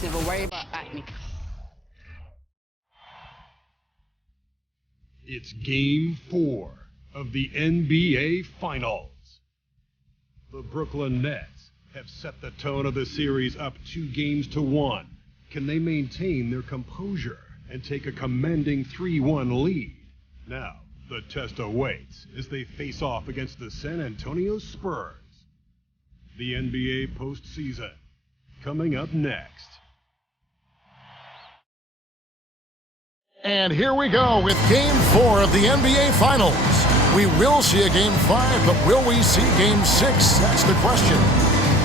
Just never worry about acne. It's Game 4 of the NBA Finals. The Brooklyn Nets have set the tone of the series up 2-1. Can they maintain their composure and take a commanding 3-1 lead? Now, the test awaits as they face off against the San Antonio Spurs. The NBA postseason, coming up next. And here we go with Game 4 of the NBA Finals. We will see a Game 5, but will we see Game 6? That's the question.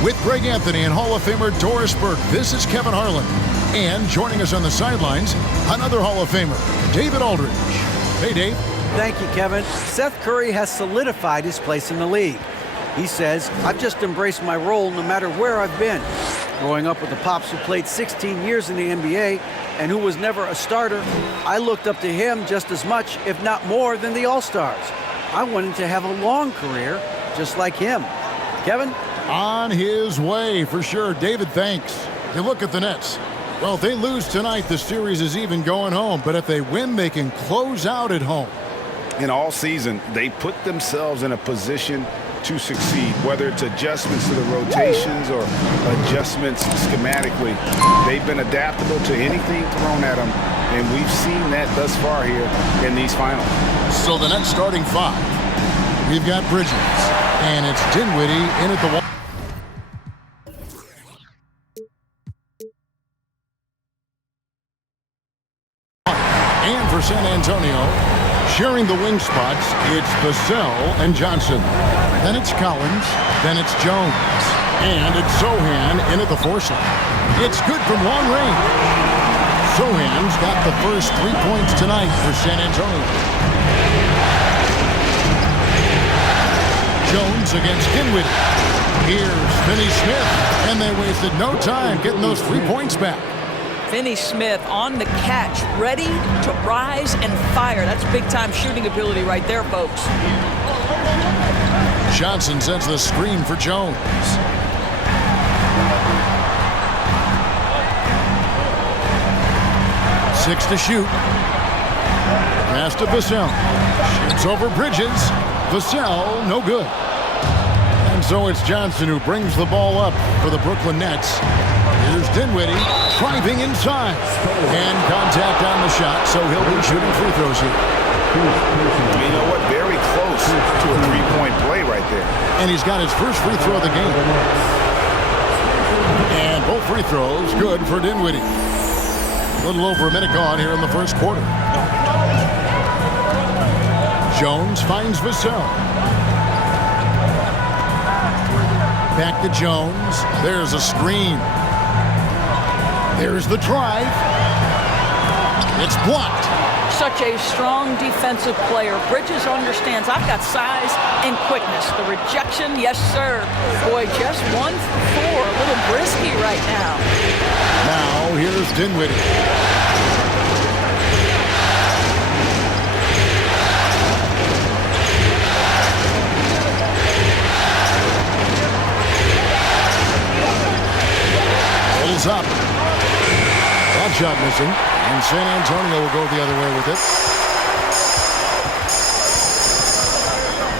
With Greg Anthony and Hall of Famer Doris Burke, this is Kevin Harlan. And joining us on the sidelines, another Hall of Famer, David Aldridge. Hey, Dave. Thank you, Kevin. Seth Curry has solidified his place in the league. He says, I've just embraced my role no matter where I've been. Growing up with the Pops who played 16 years in the NBA and who was never a starter, I looked up to him just as much, if not more, than the All-Stars. I wanted to have a long career just like him. Kevin? On his way, for sure. David, thanks. You look at the Nets. Well, if they lose tonight, the series is even going home. But if they win, they can close out at home. In all season, they put themselves in a position to succeed, whether it's adjustments to the rotations or adjustments schematically. They've been adaptable to anything thrown at them, and we've seen that thus far here in these finals. So the Nets starting 5. We've got Bridges, and it's Dinwiddie in at the wall. And for San Antonio, sharing the wing spots, it's Vassell and Johnson. Then it's Collins, then it's Jones. And it's Sohan in at the 4 slot. It's good from long range. Sohan's got the first 3 points tonight for San Antonio. Jones against Dinwiddie. Here's Finney-Smith, and they wasted no time getting those 3 points back. Finney-Smith on the catch, ready to rise and fire. That's big-time shooting ability right there, folks. Johnson sends the screen for Jones. Six to shoot. Pass to Vassell. Shoots over Bridges. Vassell, no good. And so it's Johnson who brings the ball up for the Brooklyn Nets. Here's Dinwiddie driving inside. And contact on the shot, so he'll be shooting free throws here. You know what? Very close to a 3-point play right there. And he's got his first free throw of the game. And both free throws good for Dinwiddie. A little over a minute gone here in the first quarter. Jones finds Vassell. Back to Jones. There's a screen. There's the drive. It's blocked. Such a strong defensive player. Bridges understands I've got size and quickness. The rejection, yes, sir. Boy, just 1 for 4. A little brisky right now. Now here's Dinwiddie. Pulls up. That shot missing. And San Antonio will go the other way with it.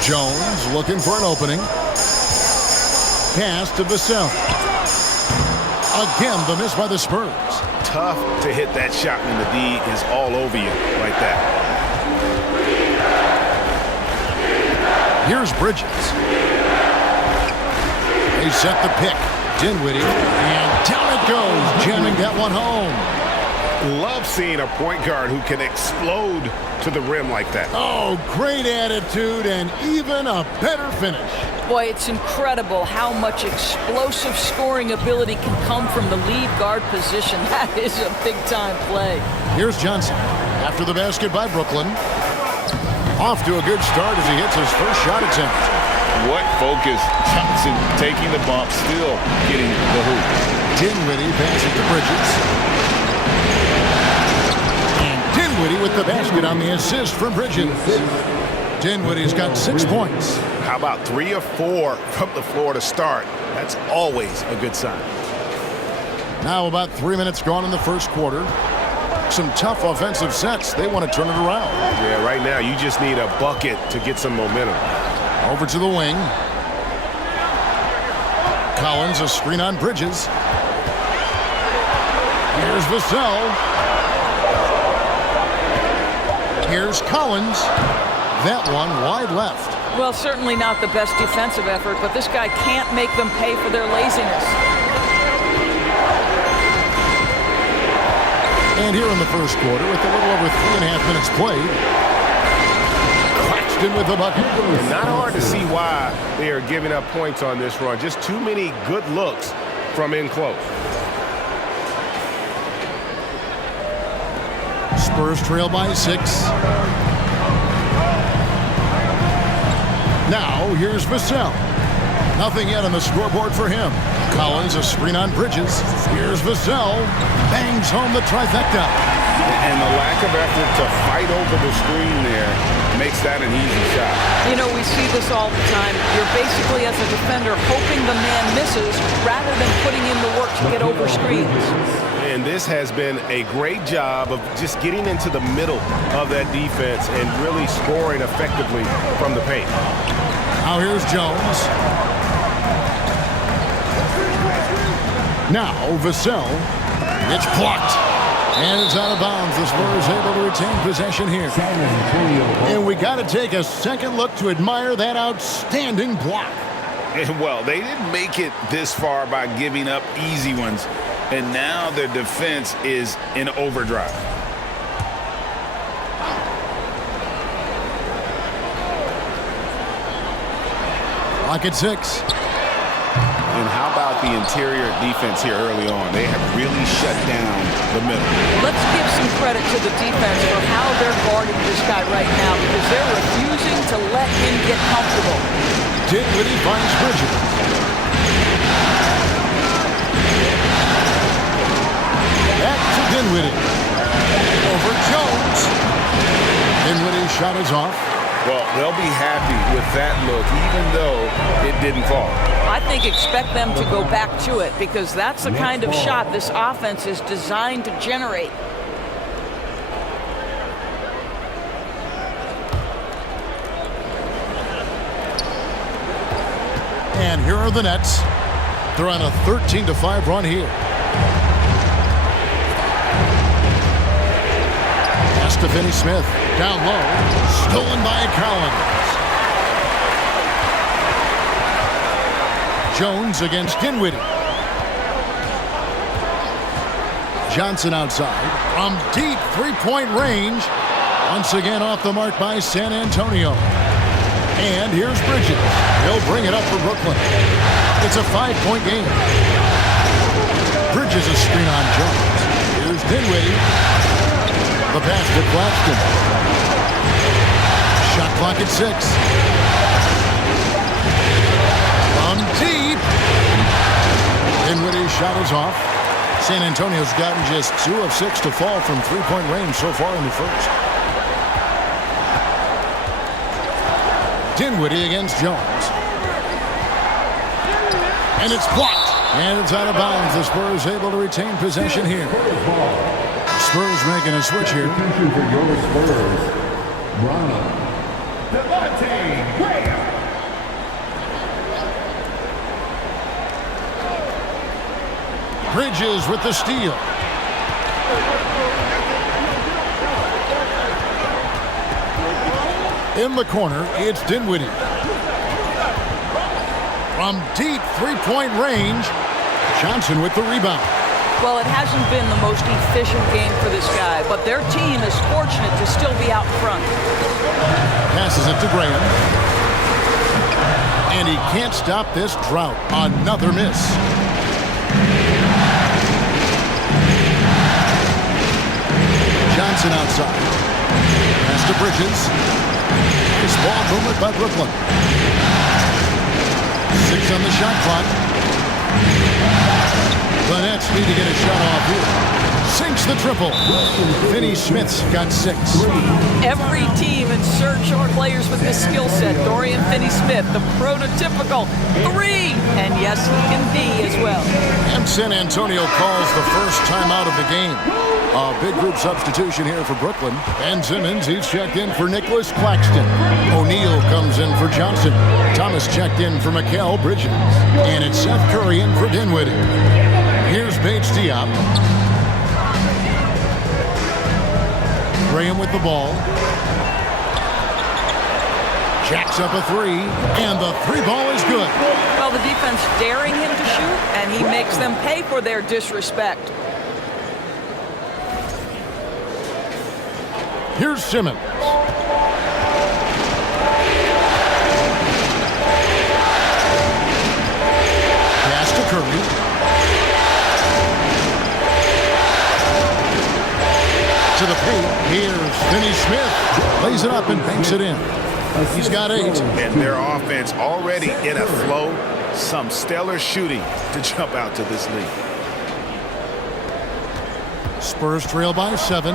Jones looking for an opening. Pass to Vassell. Again, the miss by the Spurs. Tough to hit that shot when the D is all over you like that. Here's Bridges. They set the pick. Dinwiddie. And down it goes. Jamming that one home. Love seeing a point guard who can explode to the rim like that. Oh, great attitude and even a better finish. Boy, it's incredible how much explosive scoring ability can come from the lead guard position. That is a big-time play. Here's Johnson after the basket by Brooklyn. Off to a good start as he hits his first shot attempt. What focus. Johnson taking the bump, still getting the hoop. Dinwiddie passing to Bridges. Dinwiddie with the basket on the assist from Bridges. Dinwiddie's got 6 points. How about 3 or 4 from the floor to start? That's always a good sign. Now about 3 minutes gone in the first quarter. Some tough offensive sets. They want to turn it around. Yeah, right now you just need a bucket to get some momentum. Over to the wing. Collins, a screen on Bridges. Here's Vassell. Here's Collins. That one wide left. Well, certainly not the best defensive effort, but this guy can't make them pay for their laziness. And here in the first quarter, with a little over 3.5 minutes played, Claxton with the bucket. Not hard to see why they are giving up points on this run. Just too many good looks from in close. Spurs trail by 6. Now, here's Vassell. Nothing yet on the scoreboard for him. Collins, a screen on Bridges. Here's Vassell. Bangs home the trifecta. And the lack of effort to fight over the screen there makes that an easy shot. You know, we see this all the time. You're basically, as a defender, hoping the man misses rather than putting in the work to get over screens. And this has been a great job of just getting into the middle of that defense and really scoring effectively from the paint. Now here's Jones. Now Vassell. It's blocked. And it's out of bounds. The Spurs able to retain possession here. And we got to take a second look to admire that outstanding block. And well, they didn't make it this far by giving up easy ones. And now their defense is in overdrive. Lock at 6. And how about the interior defense here early on? They have really shut down the middle. Let's give some credit to the defense for how they're guarding this guy right now, because they're refusing to let him get comfortable. Dinwiddie finds Bridges. Back to Dinwiddie. Over Jones. Dinwiddie's shot is off. Well, they'll be happy with that look, even though it didn't fall. I think expect them to go back to it, because that's the kind of shot this offense is designed to generate. And here are the Nets. They're on a 13-5 run here. Pass to Finney Smith. Down low. Stolen by Collins. Jones against Dinwiddie. Johnson outside. From deep three-point range. Once again off the mark by San Antonio. And here's Bridges. He'll bring it up for Brooklyn. It's a 5-point game. Bridges a screen on Jones. Here's Dinwiddie. The pass to Claxton. Shot clock at 6. From deep. Dinwiddie's shot is off. San Antonio's gotten just 2 of 6 to fall from three-point range so far in the first. Dinwiddie against Jones. And it's blocked. And it's out of bounds. The Spurs able to retain possession here. Spurs making a switch here. Attention for your Spurs. Ronald. Devontae Graham. Bridges with the steal. In the corner, it's Dinwiddie. From deep three-point range, Johnson with the rebound. Well, it hasn't been the most efficient game for this guy, but their team is fortunate to still be out front. Passes it to Graham. And he can't stop this drought. Another miss. Johnson outside. Pass to Bridges. This ball movement by Brooklyn. 6 on the shot clock. The Nets need to get a shot off here. Sinks the triple. Finney Smith's got 6. Every team in search for players with this skill set. Dorian Finney-Smith, the prototypical 3. And yes, he can be as well. And San Antonio calls the first timeout of the game. A big group substitution here for Brooklyn. Ben Simmons, he's checked in for Nicholas Claxton. O'Neal comes in for Johnson. Thomas checked in for MACAU Bridges. And it's Seth Curry in for Dinwiddie. Here's Bates Diop. Graham with the ball. Jacks up a three, and the three ball is good. Well, the defense daring him to shoot, and he makes them pay for their disrespect. Here's Simmons. Pass to Curry. To the paint. Here's Finney Smith. Lays it up and banks it in. He's got 8. And their offense already in a flow. Some stellar shooting to jump out to this lead. Spurs trail by 7.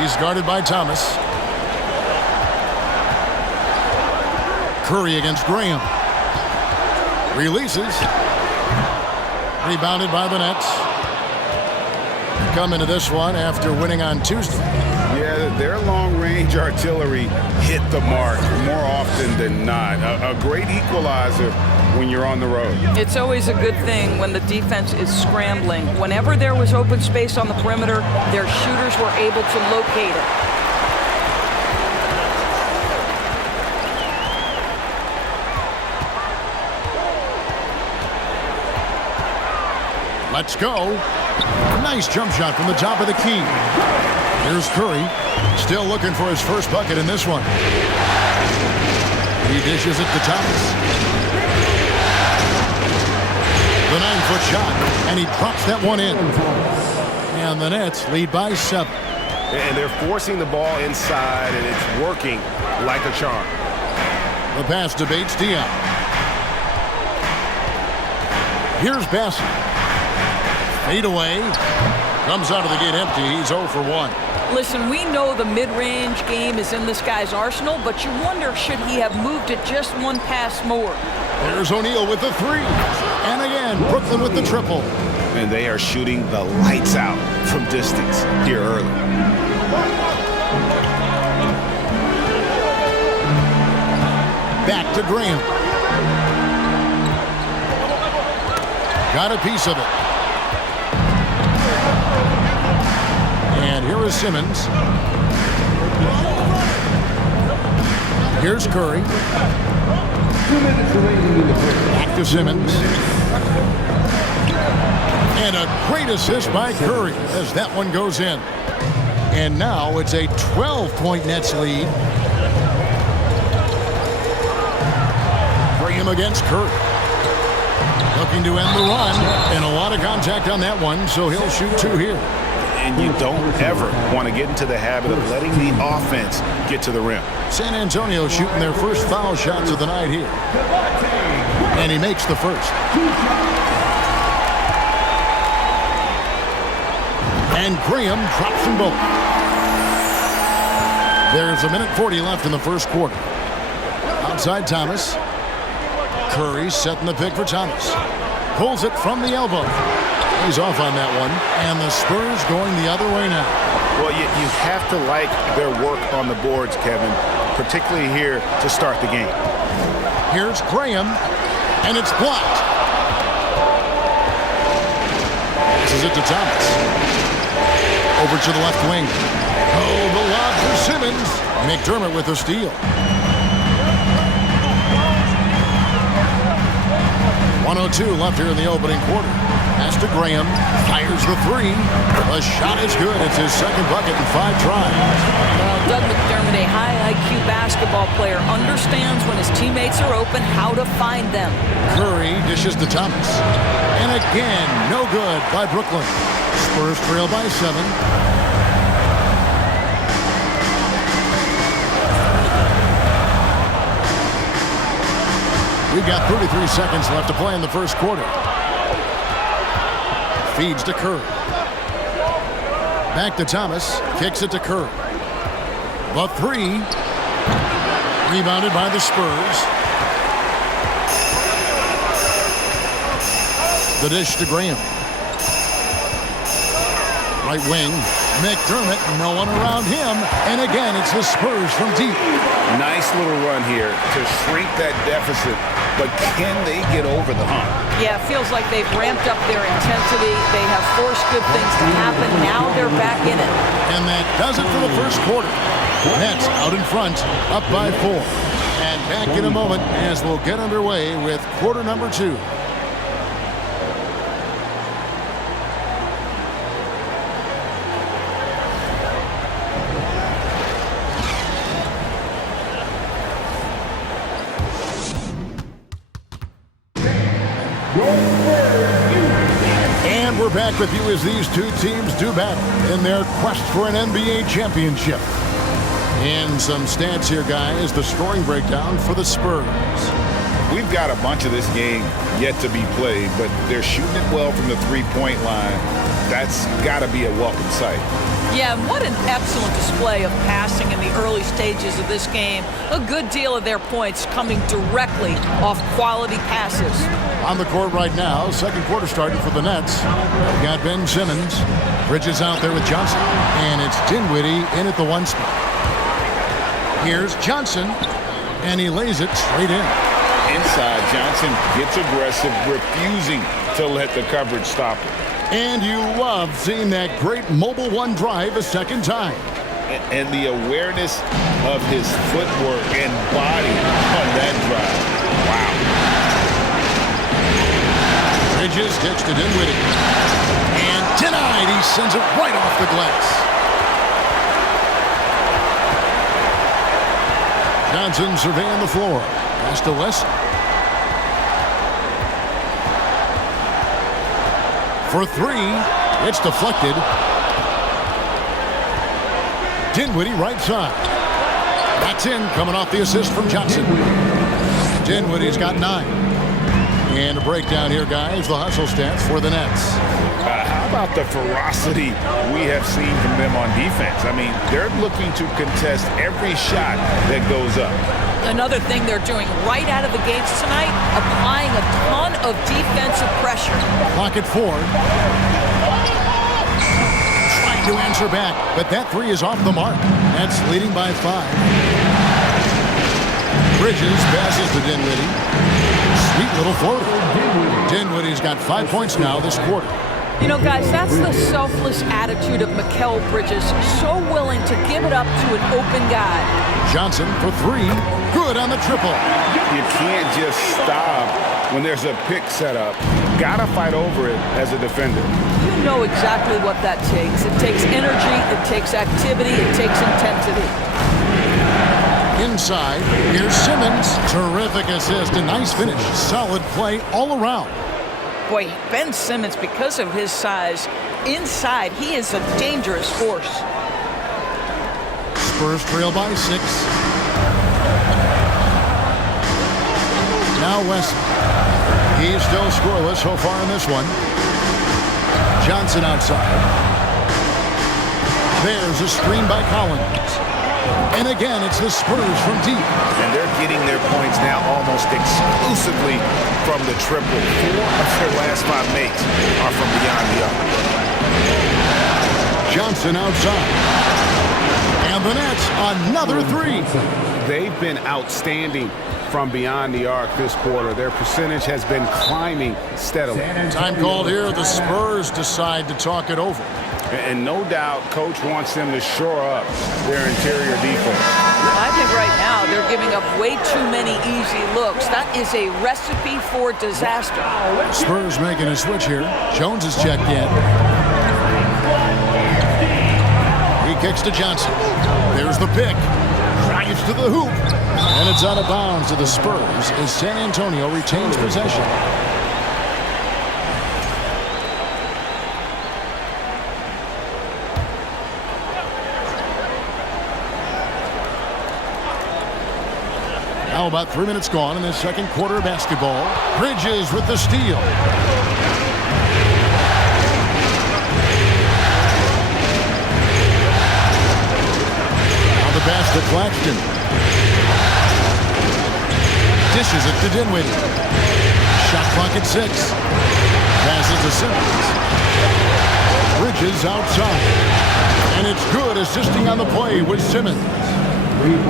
He's guarded by Thomas. Curry against Graham. Releases. Rebounded by the Nets. Come into this one after winning on Tuesday. Yeah, their long-range artillery hit the mark more often than not. A great equalizer when you're on the road. It's always a good thing when the defense is scrambling. Whenever there was open space on the perimeter, their shooters were able to locate it. Let's go. Nice jump shot from the top of the key. Here's Curry, still looking for his first bucket in this one. He dishes it to Thomas. The 9-foot shot, and he drops that one in. And the Nets lead by 7. And they're forcing the ball inside, and it's working like a charm. The pass to Bates Diop. Here's Bassett. Fade away. Comes out of the gate empty. He's 0 for 1. Listen, we know the mid-range game is in this guy's arsenal, but you wonder, should he have moved it just one pass more? There's O'Neal with the 3. And again, Brooklyn with the triple. And they are shooting the lights out from distance here early. Back to Graham. Got a piece of it. And here is Simmons. Here's Curry. Back to Simmons. And a great assist by Curry as that one goes in. And now it's a 12-point Nets lead. Graham against Curry. Looking to end the run. And a lot of contact on that one, so he'll shoot 2 here. And you don't ever want to get into the habit of letting the offense get to the rim. San Antonio shooting their first foul shots of the night here. And he makes the first. And Graham drops them both. There's 1:40 left in the first quarter. Outside Thomas. Curry setting the pick for Thomas. Pulls it from the elbow. He's off on that one. And the Spurs going the other way now. Well, you have to like their work on the boards, Kevin, particularly here to start the game. Here's Graham, and it's blocked. This is it to Thomas. Over to the left wing. Oh, the lob for Simmons. McDermott with the steal. 1:02 left here in the opening quarter. Pass to Graham. Fires the 3. The shot is good. It's his second bucket in 5 tries. Well, Doug McDermott, a high IQ basketball player, understands when his teammates are open how to find them. Curry dishes to Thomas. And again, no good by Brooklyn. Spurs trail by 7. We've got 33 seconds left to play in the first quarter. Feeds to Curry. Back to Thomas. Kicks it to Curry. The 3. Rebounded by the Spurs. The dish to Graham. Right wing, McDermott, no one around him. And again, it's the Spurs from deep. Nice little run here to shrink that deficit, but can they get over the hump? Yeah, it feels like they've ramped up their intensity. They have forced good things to happen. Now they're back in it. And that does it for the first quarter. Nets out in front, up by 4. And back in a moment as we'll get underway with quarter number 2. And we're back with you as these two teams do battle in their quest for an NBA championship. And some stats here, guys. The scoring breakdown for the Spurs. We've got a bunch of this game yet to be played, but they're shooting it well from the three-point line. That's got to be a welcome sight. Yeah, and what an excellent display of passing in the early stages of this game. A good deal of their points coming directly off quality passes. On the court right now, second quarter starting for the Nets. We've got Ben Simmons. Bridges out there with Johnson. And it's Dinwiddie in at the 1 spot. Here's Johnson. And he lays it straight in. Inside, Johnson gets aggressive, refusing to let the coverage stop him. And you love seeing that great mobile one drive a second time. And the awareness of his footwork and body on that drive. Wow. Bridges gets to Dinwiddie. And denied. He sends it right off the glass. Johnson surveying the floor. Pass to West. For 3, it's deflected. Dinwiddie right side. That's in, coming off the assist from Johnson. Dinwiddie's got 9. And a breakdown here, guys, the hustle stats for the Nets. How about the ferocity we have seen from them on defense? I mean, they're looking to contest every shot that goes up. Another thing they're doing right out of the gates tonight, applying a ton of defensive pressure. Clock at 4. Trying to answer back, but that 3 is off the mark. That's leading by 5. Bridges passes to Dinwiddie. Sweet little floater. Dinwiddie's got 5 points now this quarter. You know, guys, that's the selfless attitude of MACAU Bridges. So willing to give it up to an open guy. Johnson for 3. Good on the triple. You can't just stop when there's a pick set up. Gotta fight over it as a defender. You know exactly what that takes. It takes energy, it takes activity, it takes intensity. Inside, here's Simmons. Terrific assist, a nice finish. Solid play all around. Boy, Ben Simmons, because of his size, inside, he is a dangerous force. Spurs trail by 6. Now West. He's still scoreless so far in this one. Johnson outside. There's a screen by Collins. And again, it's the Spurs from deep. And they're getting their points now almost exclusively from the triple. 4 of their last 5 makes are from beyond the arc. Johnson outside. And the Nets, another 3. They've been outstanding from beyond the arc this quarter. Their percentage has been climbing steadily. Time called here. The Spurs decide to talk it over. And no doubt, Coach wants them to shore up their interior defense. I think right now they're giving up way too many easy looks. That is a recipe for disaster. Spurs making a switch here. Jones is checked in. He kicks to Johnson. There's the pick. Drives to the hoop. And it's out of bounds to the Spurs as San Antonio retains possession. Now about 3 minutes gone in the second quarter of basketball. Bridges with the steal. Now the pass to Claxton. Dishes it to Dinwiddie. Shot clock at 6. Pass to Simmons. Bridges outside. And it's good, assisting on the play with Simmons.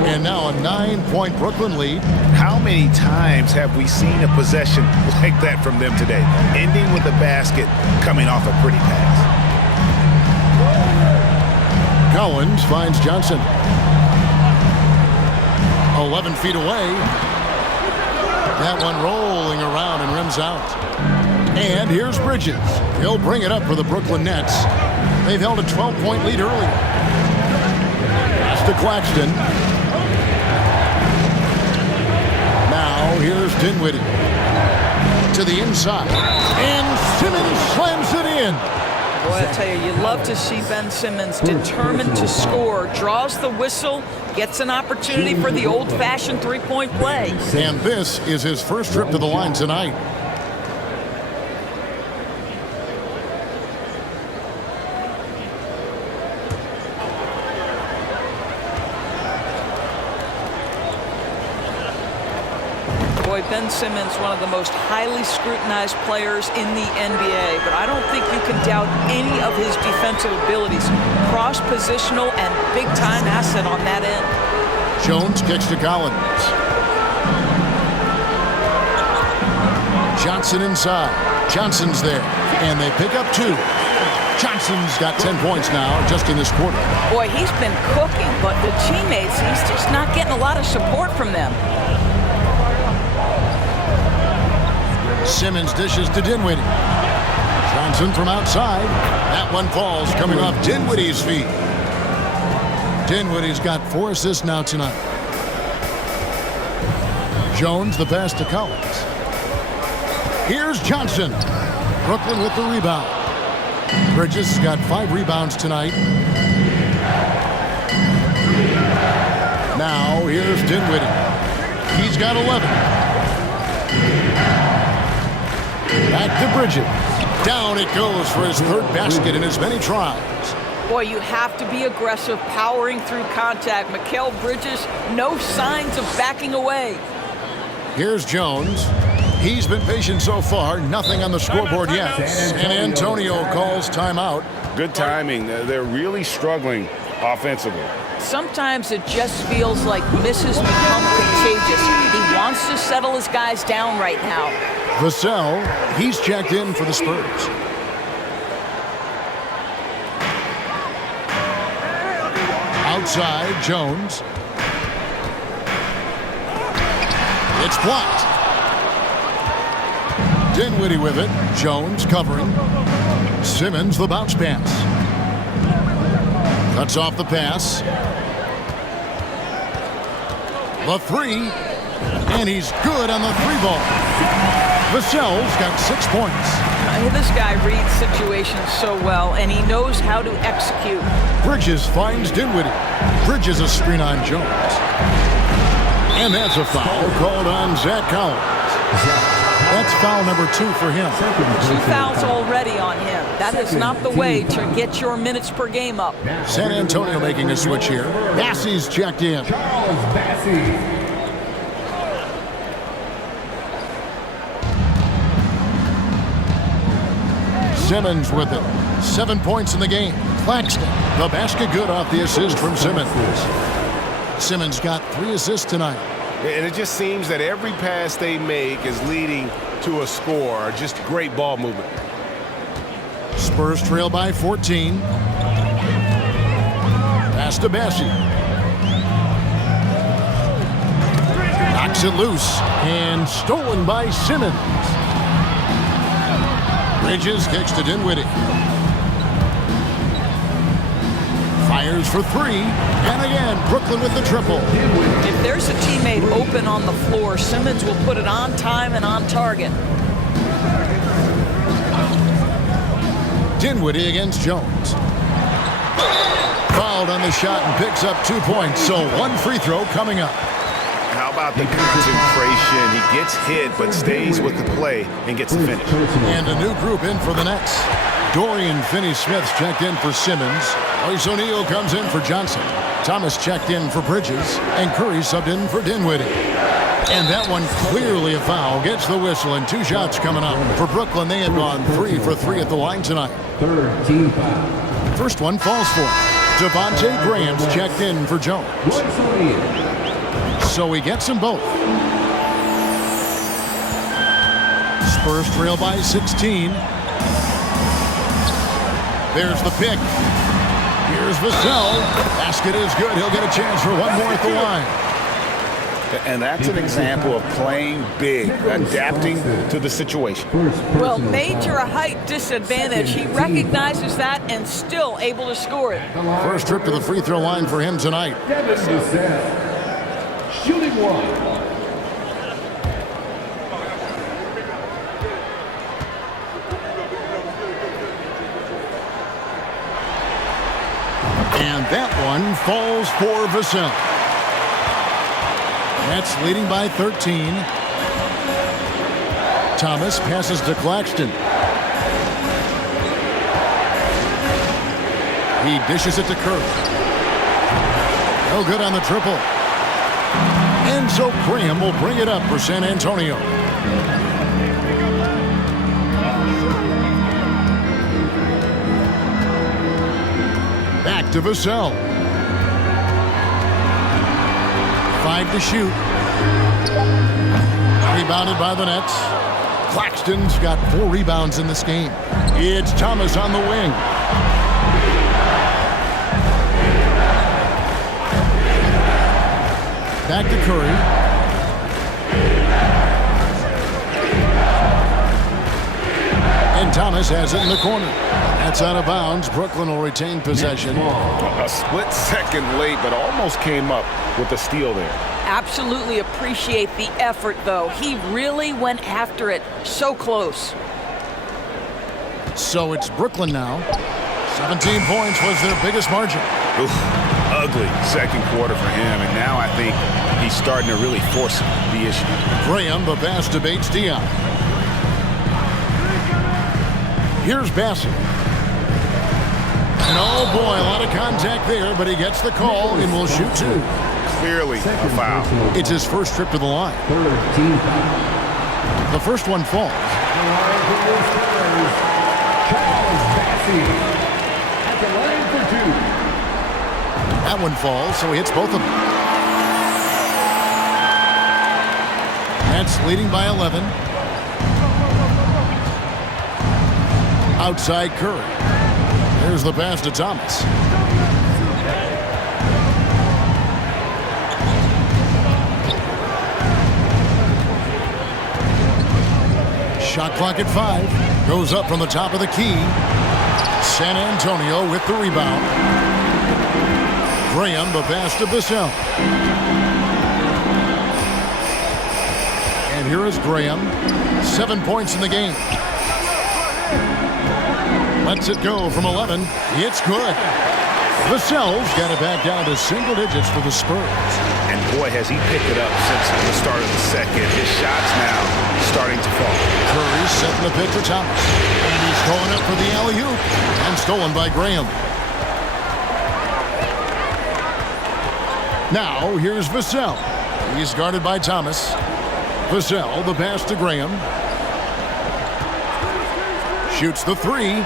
And now a 9-point Brooklyn lead. How many times have we seen a possession like that from them today, ending with a basket coming off a pretty pass? Collins finds Johnson. 11 feet away. That one rolling around and rims out. And here's Bridges. He'll bring it up for the Brooklyn Nets. They've held a 12-point lead earlier. Pass to Claxton. Now here's Dinwiddie. To the inside. And Simmons slams it in. Boy, I tell you, you love to see Ben Simmons determined to score. Draws the whistle, gets an opportunity for the old-fashioned three-point play. And this is his first trip to the line tonight. Ben Simmons, one of the most highly scrutinized players in the NBA, but I don't think you can doubt any of his defensive abilities. Cross-positional and big-time asset on that end. Jones kicks to Collins. Johnson inside. Johnson's there, and they pick up 2. Johnson's got 10 points now just in this quarter. Boy, he's been cooking, but the teammates, he's just not getting a lot of support from them. Simmons dishes to Dinwiddie. Johnson from outside. That one falls coming off Dinwiddie's feet. Dinwiddie's got 4 assists now tonight. Jones the pass to Collins. Here's Johnson. Brooklyn with the rebound. Bridges has got 5 rebounds tonight. Now here's Dinwiddie. He's got 11. Back to Bridges. Down it goes for his 3rd basket in as many tries. Boy, you have to be aggressive, powering through contact. MACAU Bridges, no signs of backing away. Here's Jones. He's been patient so far. Nothing on the scoreboard yet. And Antonio calls timeout. Good timing. They're really struggling offensively. Sometimes it just feels like misses become contagious. He wants to settle his guys down right now. Vassell, he's checked in for the Spurs. Outside, Jones. It's blocked. Dinwiddie with it. Jones covering. Simmons the bounce pass. Cuts off the pass. The 3. And he's good on the 3-ball. Vassell's got 6 points. This guy reads situations so well, and he knows how to execute. Bridges finds Dinwiddie. Bridges a screen on Jones. And that's a foul called on Zach Collins. That's foul number 2 for him. 2 fouls already on him. That is not the way to get your minutes per game up. San Antonio making a switch here. Bassey's checked in. Charles Bassey. Simmons with it. 7 points in the game. Claxton, the basket good off the assist from Simmons. Simmons got 3 assists tonight. And it just seems that every pass they make is leading to a score. Just great ball movement. Spurs trail by 14. Pass to Bassey. Knocks it loose. And stolen by Simmons. Bridges kicks to Dinwiddie. Fires for 3. And again, Brooklyn with the triple. If there's a teammate open on the floor, Simmons will put it on time and on target. Dinwiddie against Jones. Fouled on the shot and picks up 2 points. So 1 free throw coming up. How about the concentration? He gets hit but stays with the play and gets the finish. And a new group in for the Nets. Dorian Finney-Smith's checked in for Simmons. Royce O'Neal comes in for Johnson. Thomas checked in for Bridges. And Curry subbed in for Dinwiddie. And that one clearly a foul. Gets the whistle, and 2 shots coming up. For Brooklyn, they had gone 3 for 3 at the line tonight. Third team foul. First one falls for him. Devontae Graham's checked in for Jones. So he gets them both. Spurs trail by 16. There's the pick. Here's Vassell. Basket is good. He'll get a chance for one more at the line. And that's an example of playing big, adapting to the situation. Well, major height disadvantage. He recognizes that and still able to score it. First trip to the free throw line for him tonight. Shooting one. And that one falls for Vassell. Nets leading by 13. Thomas passes to Claxton. He dishes it to Curry. No good on the triple. And so Graham will bring it up for San Antonio. Back to Vassell. 5 to shoot. Rebounded by the Nets. Claxton's got 4 rebounds in this game. It's Thomas on the wing. Back to Curry. And Thomas has it in the corner. That's out of bounds. Brooklyn will retain possession. A split second late, but almost came up with a steal there. Absolutely appreciate the effort, though. He really went after it. So close. So it's Brooklyn now. 17 points was their biggest margin. Oof, ugly second quarter for him, and now I think he's starting to really force the issue. Graham, the pass to Bates Diop. Here's Bassett. And oh boy, a lot of contact there, but he gets the call and will shoot 2. Clearly a foul. It's his first trip to the line. Third team foul. The first one falls. At the line for 2. That one falls, so he hits both of them. Nets leading by 11. Outside Curry. There's the pass to Thomas. Shot clock at 5. Goes up from the top of the key. San Antonio with the rebound. Graham, the pass to Vassell. And here is Graham. 7 points in the game. Lets it go from 11. It's good. Vassell's got it back down to single digits for the Spurs. And boy, has he picked it up since the start of the second. His shots now starting to fall. Curry setting the pitch for Thomas. And he's going up for the alley-oop. And stolen by Graham. Now, here's Vassell. He's guarded by Thomas. Vassell, the pass to Graham. Shoots the 3.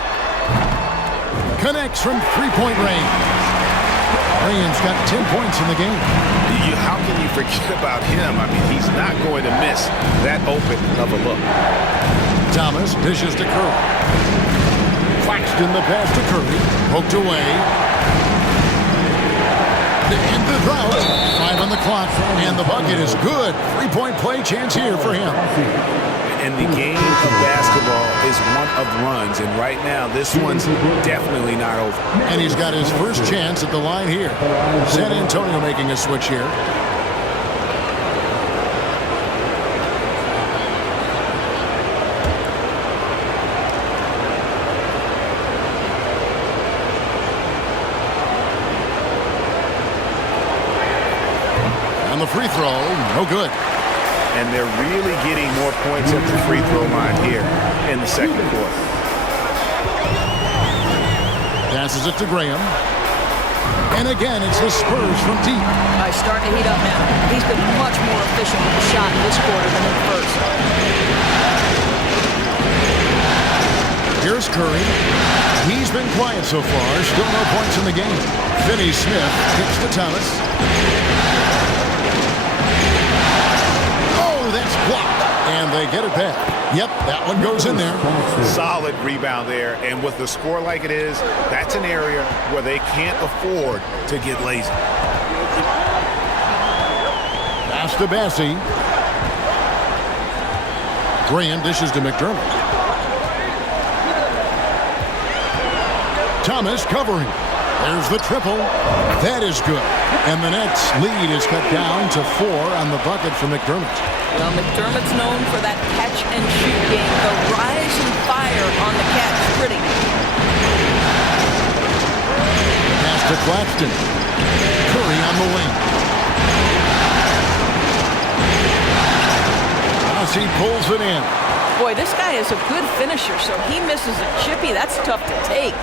Connects from three-point range. Graham's got 10 points in the game. How can you forget about him? I mean, he's not going to miss that open of a look. Thomas dishes to Curry. Claxton the pass to Curry. Poked away. To end the drought. 5 on the clock. And the bucket is good. 3-point play chance here for him. And the game of basketball is one of runs. And right now, this one's definitely not over. And he's got his first chance at the line here. San Antonio making a switch here. On the free throw, no good. And they're really getting more points at the free throw line here in the second quarter. Passes it to Graham. And again, it's the Spurs from deep. He's starting to heat up now. He's been much more efficient with the shot in this quarter than in the first. Here's Curry. He's been quiet so far. Still no points in the game. Finney Smith kicks to Thomas. Oh, that's blocked. And they get it back. Yep, that one goes in there. Solid rebound there. And with the score like it is, that's an area where they can't afford to get lazy. Pass to Bassie. Graham dishes to McDermott. Thomas covering. There's the triple. That is good. And the Nets lead is cut down to 4 on the bucket for McDermott. Well, McDermott's known for that catch-and-shoot game. The rise and fire on the catch. Pretty. Pass to Claxton. Curry on the wing. He pulls it in. Boy, this guy is a good finisher, so he misses a chippy. That's tough to take.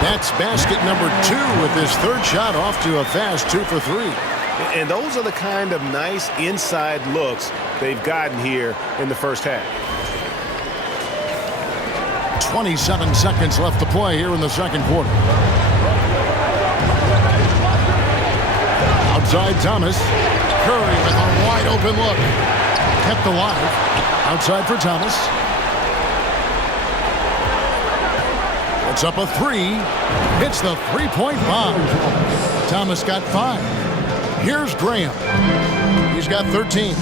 That's basket number 2 with his third shot off to a fast 2 for 3. And those are the kind of nice inside looks they've gotten here in the first half. 27 seconds left to play here in the second quarter. Outside Thomas. Curry with a wide open look. Kept alive. Outside for Thomas. It's up a 3. Hits the three-point bomb. Thomas got 5. Here's Graham. He's got 13.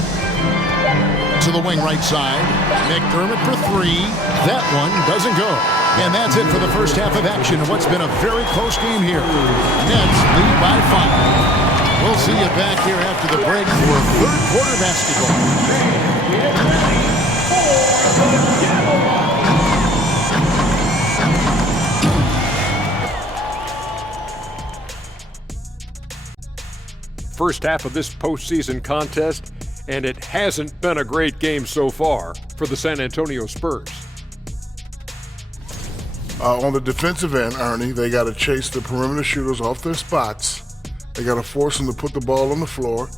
To the wing right side. McDermott for 3. That one doesn't go. And that's it for the first half of action in what's been a very close game here. Nets lead by 5. We'll see you back here after the break for third quarter basketball. First half of this postseason contest, and it hasn't been a great game so far for the San Antonio Spurs. On the defensive end, Ernie, they got to chase the perimeter shooters off their spots. They got to force them to put the ball on the floor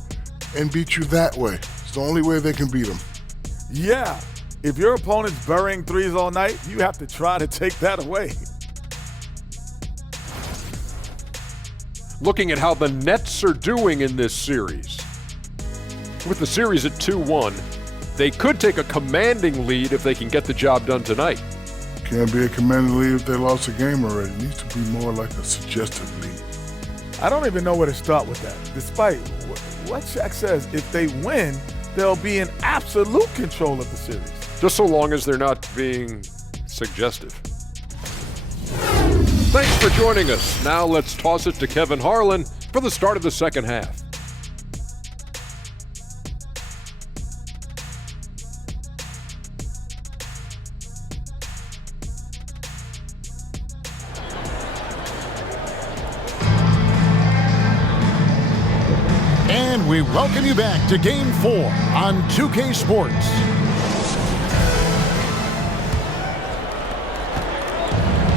and beat you that way. It's the only way they can beat them. Yeah. If your opponent's burying threes all night, you have to try to take that away. Looking at how the Nets are doing in this series. With the series at 2-1, they could take a commanding lead if they can get the job done tonight. Can't be a commanding lead if they lost a game already. It needs to be more like a suggestive lead. I don't even know where to start with that. Despite what Shaq says, if they win, they'll be in absolute control of the series. Just so long as they're not being suggestive. Thanks for joining us. Now let's toss it to Kevin Harlan for the start of the second half. And we welcome you back to Game 4 on 2K Sports.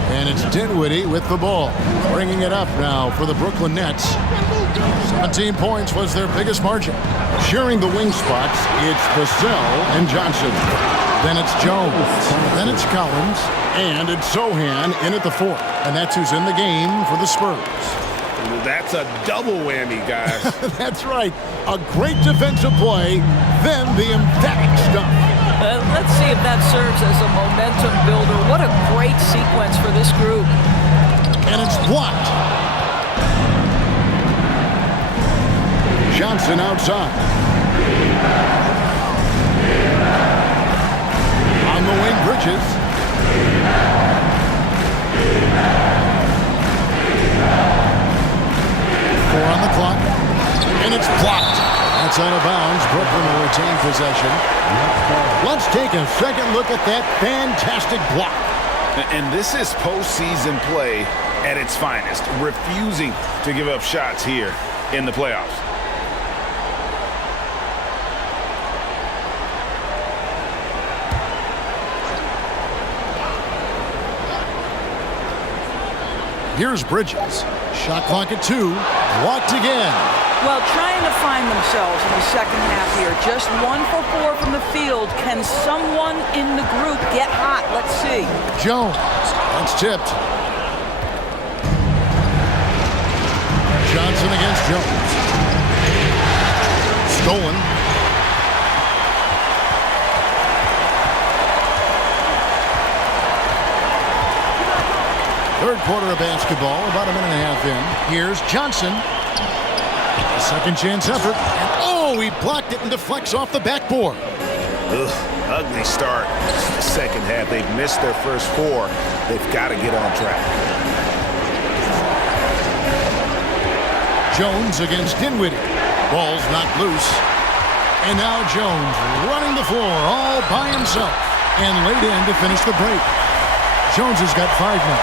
And it's Dinwiddie with the ball, bringing it up now for the Brooklyn Nets. 17 points was their biggest margin. Sharing the wing spots, it's Vassell and Johnson. Then it's Jones. Then it's Collins. And it's Sohan in at the 4th. And that's who's in the game for the Spurs. That's a double whammy, guys. That's right. A great defensive play, then the emphatic stuff. Let's see if that serves as a momentum builder. What a great sequence for this group. And it's blocked. Johnson outside. On the wing, Bridges. On the clock, and it's blocked. That's out of bounds. Brooklyn will retain possession. Let's take a second look at that fantastic block. And this is postseason play at its finest, refusing to give up shots here in the playoffs. Here's Bridges. Shot clock at 2. Blocked again. Well, trying to find themselves in the second half here. Just 1 for 4 from the field. Can someone in the group get hot? Let's see. Jones. That's tipped. Johnson against Jones. Stolen. Third quarter of basketball, about a minute and a half in. Here's Johnson. A second chance effort. And oh, he blocked it and deflects off the backboard. Ugh, ugly start. The second half, they've missed their first 4. They've got to get on track. Jones against Dinwiddie. Ball's knocked loose. And now Jones running the floor all by himself and laid in to finish the break. Jones has got 5 now.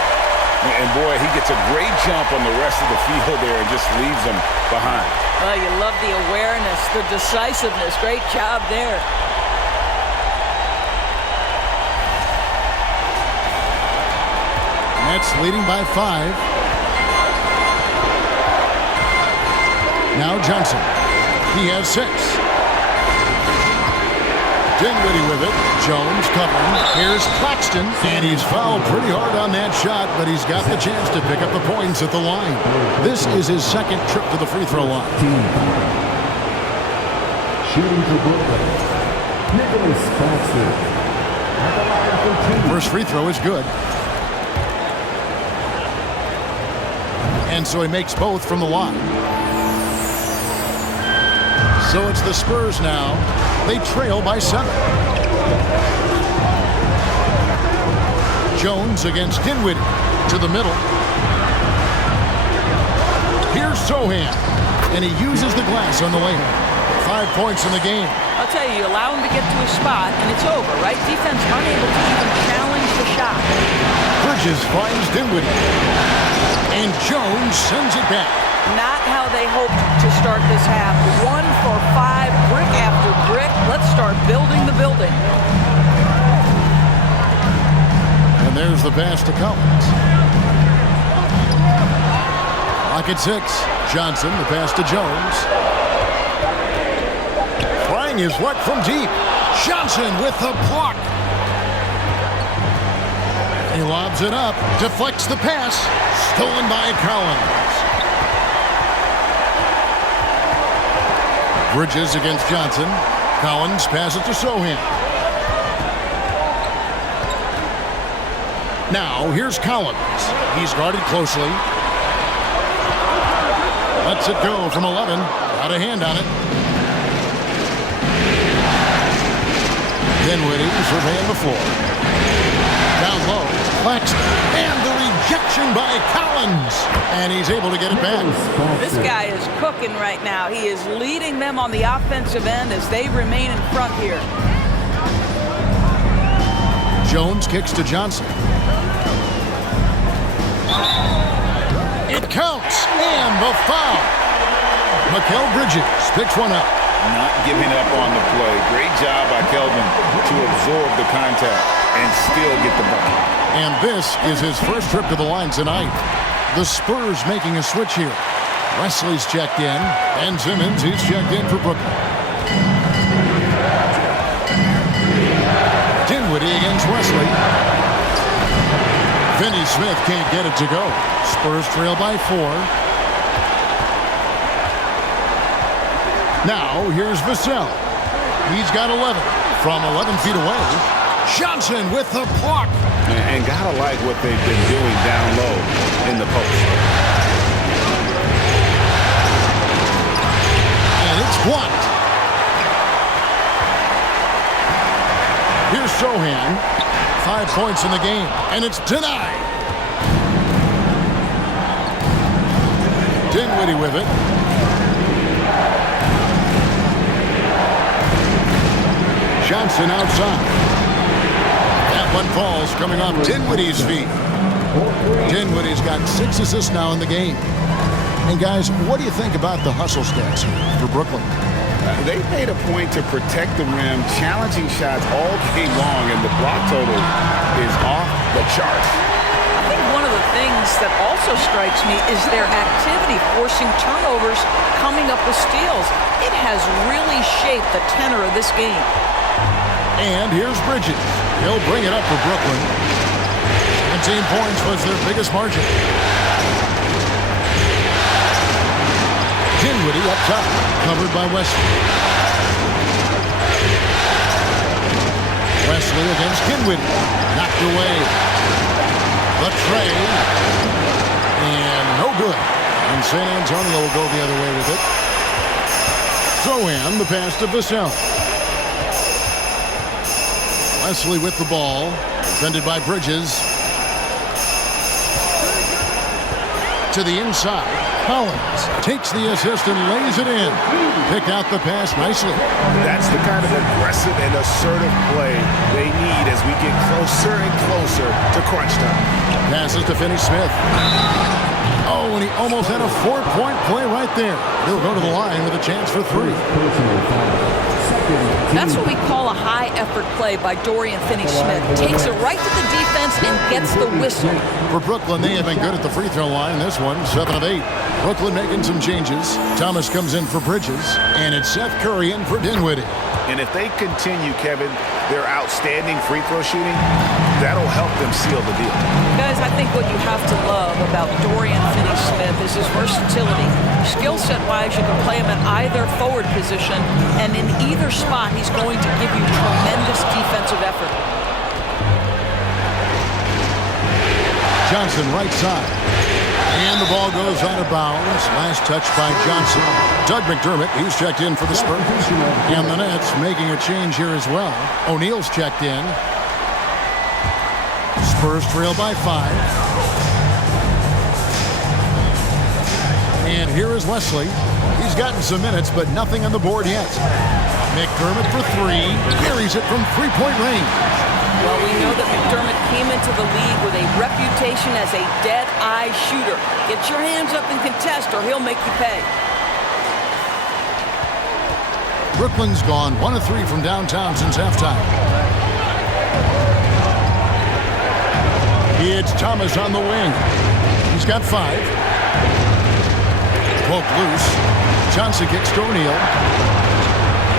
And boy, he gets a great jump on the rest of the field there and just leaves them behind. Well, you love the awareness, the decisiveness. Great job there. Nets leading by 5. Now Johnson. He has 6. Dinwiddie with it. Jones covering. Here's Claxton. And he's fouled pretty hard on that shot, but he's got the chance to pick up the points at the line. This is his second trip to the free throw line. Shooting for Brooklyn, Nicholas Claxton. First free throw is good. And so he makes both from the line. So it's the Spurs now. They trail by 7. Jones against Dinwiddie to the middle. Here's Sohan, and he uses the glass on the layup. 5 points in the game. I'll tell you, you allow him to get to a spot, and it's over, right? Defense unable to even challenge the shot. Bridges finds Dinwiddie, and Jones sends it back. Not how they hoped to start this half. 1 for 5, brick after brick. Let's start building the building. And there's the pass to Collins. Clock at 6. Johnson, the pass to Jones. Trying his luck from deep. Johnson with the block. He lobs it up, deflects the pass. Stolen by Collins. Bridges against Johnson. Collins passes to Sohan. Now here's Collins. He's guarded closely. Lets it go from 11. Got a hand on it. Dinwiddie surveying the floor. Down low. Claxton. And the rejection by Collins. And he's able to get it back. This guy is cooking right now. He is leading them on the offensive end as they remain in front here. Jones kicks to Johnson. It counts. And the foul. MACAU Bridges picks one up. Not giving up on the play. Great job by Kelvin to absorb the contact and still get the bucket. And this is his first trip to the line tonight. The Spurs making a switch here. Wesley's checked in, and Simmons, he's checked in for Brooklyn. Dinwiddie against Wesley. Finney Smith can't get it to go. Spurs trail by 4. Now here's Vassell. He's got 11 from 11 feet away. Johnson with the block. And gotta like what they've been doing down low in the post. And it's blocked. Here's Sohan. 5 points in the game. And it's denied. Dinwiddie with it. Johnson outside. That one falls coming off Dinwiddie's feet. Dinwiddie's got 6 assists now in the game. And guys, what do you think about the hustle stats here for Brooklyn? They made a point to protect the rim, challenging shots all game long, and the block total is off the charts. I think one of the things that also strikes me is their activity, forcing turnovers, coming up with steals. It has really shaped the tenor of this game. And here's Bridges. He'll bring it up for Brooklyn. 17 points was their biggest margin. Dinwiddie up top, covered by Wesley. Wesley against Dinwiddie. Knocked away. The tray. And no good. And San Antonio will go the other way with it. Zohan, the pass to Vassell. Wesley with the ball. Defended by Bridges. To the inside. Collins takes the assist and lays it in. Picked out the pass nicely. That's the kind of aggressive and assertive play they need as we get closer and closer to crunch time. Passes to Finney-Smith. Oh, and he almost had a 4-point play right there. He'll go to the line with a chance for 3. That's what we call a high-effort play by Dorian Finney-Smith. Takes it right to the defense and gets the whistle. For Brooklyn, they have been good at the free throw line. This one, 7 of 8. Brooklyn making some changes. Thomas comes in for Bridges, and it's Seth Curry in for Dinwiddie. And if they continue, Kevin, their outstanding free throw shooting, that'll help them seal the deal. Guys, I think what you have to love about Dorian Finney-Smith is his versatility. Skill set-wise, you can play him at either forward position, and in either spot, he's going to give you tremendous defensive effort. Johnson right side. And the ball goes out of bounds. Last touch by Johnson. Doug McDermott, he's checked in for the Spurs. And the Nets making a change here as well. O'Neal's checked in. Spurs trail by 5. And here is Wesley. He's gotten some minutes, but nothing on the board yet. McDermott for 3. Carries it from three-point range. Well, we know that McDermott came into the league with a reputation as a dead-eye shooter. Get your hands up and contest, or he'll make you pay. Brooklyn's gone 1 of 3 from downtown since halftime. It's Thomas on the wing. He's got 5. Poke loose. Johnson kicks to O'Neal.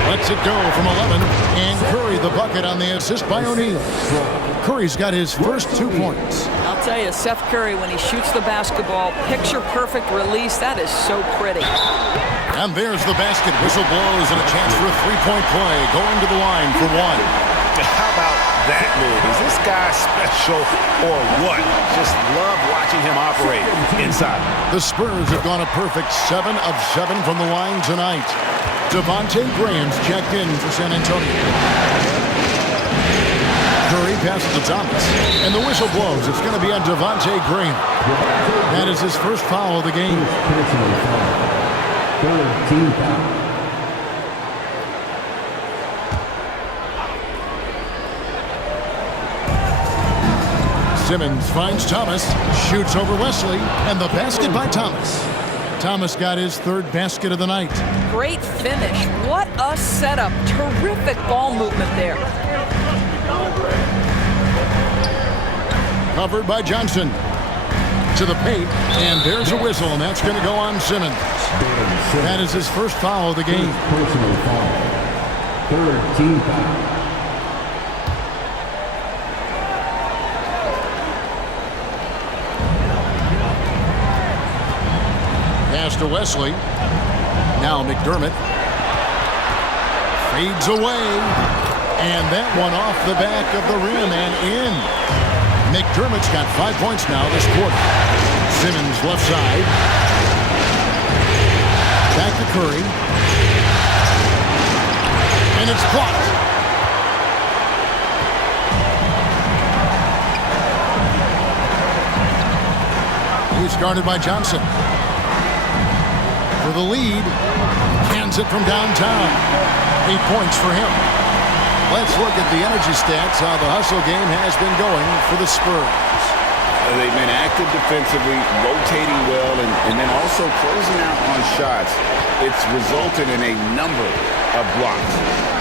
Lets it go from 11. And Curry the bucket on the assist by O'Neal. Curry's got his first 2 points. I'll tell you, Seth Curry, when he shoots the basketball, picture-perfect release, that is so pretty. And there's the basket. Whistle blows and a chance for a 3-point play. Going to the line for 1. How about that move? Is this guy special or what? Just love watching him operate inside. The Spurs have gone a perfect 7 of 7 from the line tonight. Devontae Graham's checked in for San Antonio. Curry passes to Thomas. And the whistle blows. It's going to be on Devontae Graham. That is his first foul of the game. Simmons finds Thomas, shoots over Wesley, and the basket by Thomas. Thomas got his 3rd basket of the night. Great finish. What a setup. Terrific ball movement there. Covered by Johnson. To the paint, and there's a whistle, and that's going to go on Simmons. That is his first foul of the game. Personal foul. 3rd team foul. Pass to Wesley. Now McDermott. Fades away. And that one off the back of the rim and in. McDermott's got 5 points now this quarter. Simmons left side. Back to Curry. And it's blocked. He's guarded by Johnson. For the lead. Hands it from downtown. 8 points for him. Let's look at the energy stats, how the hustle game has been going for the Spurs. They've been active defensively, rotating well, and then also closing out on shots. It's resulted in a number of blocks.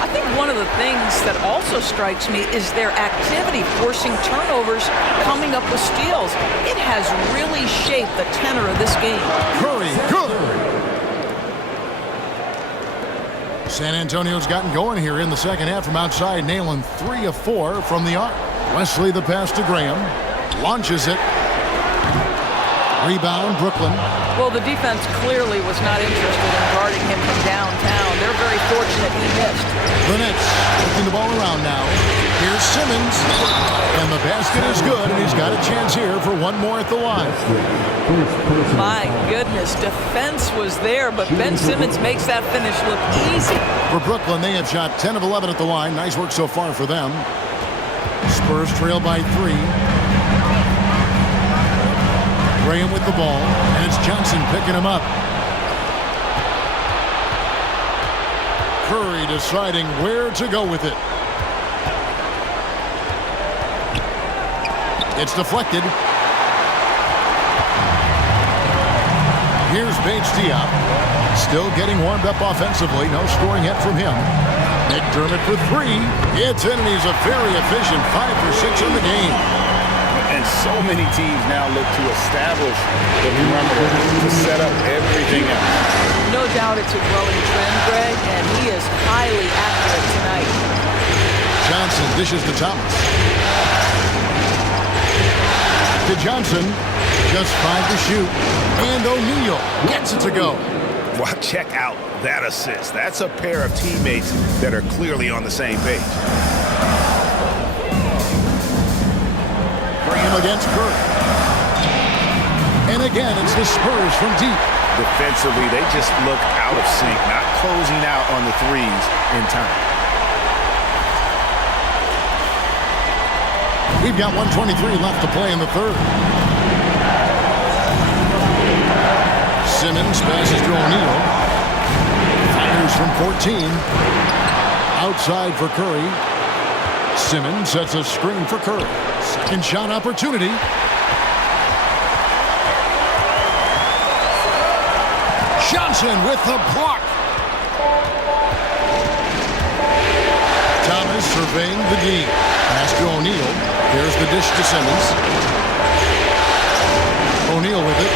I think one of the things that also strikes me is their activity, forcing turnovers, coming up with steals. It has really shaped the tenor of this game. Curry, good. San Antonio's gotten going here in the second half from outside, nailing 3 of 4 from the arc. Wesley the pass to Graham. Launches it. Rebound, Brooklyn. Well, the defense clearly was not interested in guarding him from downtown. They're very fortunate he missed. The Nets looking the ball around now. Here's Simmons. And the basket is good, and he's got a chance here for one more at the line. My goodness, defense was there, but Ben Simmons makes that finish look easy. For Brooklyn, they have shot 10 of 11 at the line. Nice work so far for them. Spurs trail by 3. Graham with the ball, and it's Johnson picking him up. Curry deciding where to go with it. It's deflected. Here's Bates Diop. Still getting warmed up offensively. No scoring yet from him. McDermott for 3. It's in, and he's a very efficient 5 for 6 in the game. And so many teams now look to establish the perimeter to set up everything else. No doubt it's a growing trend, Greg, and he is highly accurate tonight. Johnson dishes to Thomas. To Johnson, just 5 to shoot. And O'Neal gets it to go. Well, check out that assist. That's a pair of teammates that are clearly on the same page. Graham against Curry. And again, it's the Spurs from deep. Defensively, they just look out of sync, not closing out on the threes in time. We've got 1:23 left to play in the third. Simmons passes to O'Neal. Fires from 14. Outside for Curry. Simmons sets a screen for Curry. Second shot opportunity. Johnson with the block. Thomas surveying the D. Pass to O'Neal. Here's the dish to Simmons. O'Neal with it.